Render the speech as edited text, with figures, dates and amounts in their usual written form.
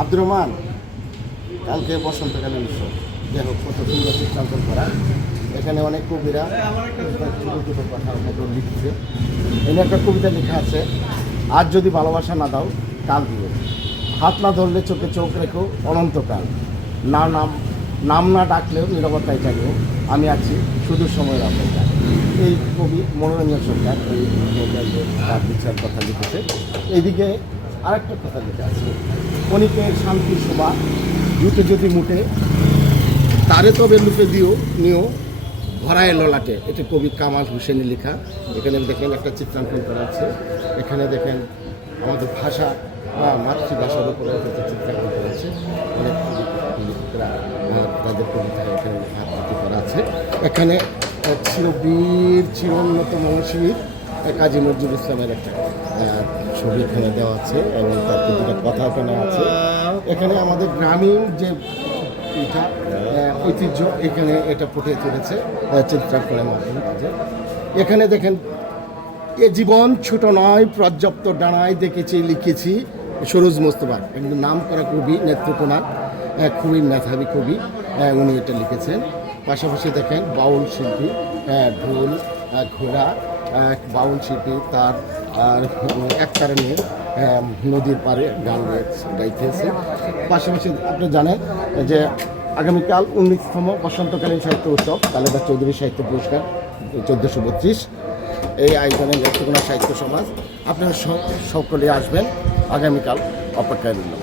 আব্দুর রহমান, কালকে বসন্তকালীন উৎসব, যাই হোক কত সুন্দর চিত্রাঙ্কন করা। এখানে অনেক কবিরা ছোটো ছোটো কথা মতো লিখছে। এখানে একটা কবিতা লেখা আছে, আজ যদি ভালোবাসা না দাও কাল দিও, হাত না ধরলে চোখে চোখ রেখো অনন্তকাল, না নাম না ডাকলেও নিরবতায় জানিও আমি আছি শুধু সময়ের অপেক্ষা। এই কবি মনোরঞ্জন সরকার এই তার বিচার কথা লিখেছে। এইদিকে আরেকটা কথা লেখা আছে, ক্ষণিকের শান্তির শোভা জুটে যদি মুটে, তারে তবে লুকে দিও নিও ভরায় ললাটে। এটা কবি কামাল হোসেনের লেখা। এখানে দেখেন একটা চিত্রাঙ্কন করা আছে। এখানে দেখেন আমাদের ভাষা বা মাতৃভাষার উপরে একটা চিত্রাঙ্কন করেছে। অনেক লেখকরা তাদের কবিতা এখানে আবৃত্তি করা আছে। এখানে চিরবীর চিরোন্নত মহর্ষির কাজী নজরুল ইসলামের একটা ছবি এখানে দেওয়া আছে এবং তার দুটা কথা এখানে আছে। এখানে আমাদের গ্রামীণ যে এটা ঐতিহ্য এখানে এটা ফুটে তুলেছে চিত্রাঙ্কনের মাধ্যমে। এখানে দেখেন, এ জীবন ছোট নয় পর্যাপ্ত ডানায় দেখেছি লিখেছি সরোজ মোস্তফা, একদম নাম করা কবি, নেত্রকোনার খুবই মেধাবী কবি, উনি এটা লিখেছেন। পাশাপাশি দেখেন বাউল শিল্পী, ঢোল ঘোড়া বাউল শিল্পী তার এক কারণে নদীর পাড়ে গান গাইতেছে। পাশাপাশি আপনি জানেন যে আগামীকাল 19তম বসন্তকালীন সাহিত্য উৎসব, খালেদা চৌধুরী সাহিত্য পুরস্কার 1432, এই আয়োজনে নেত্রকোনা সাহিত্য সমাজ। আপনারা সকলে আসবেন, আগামীকাল অপেক্ষায় রইল।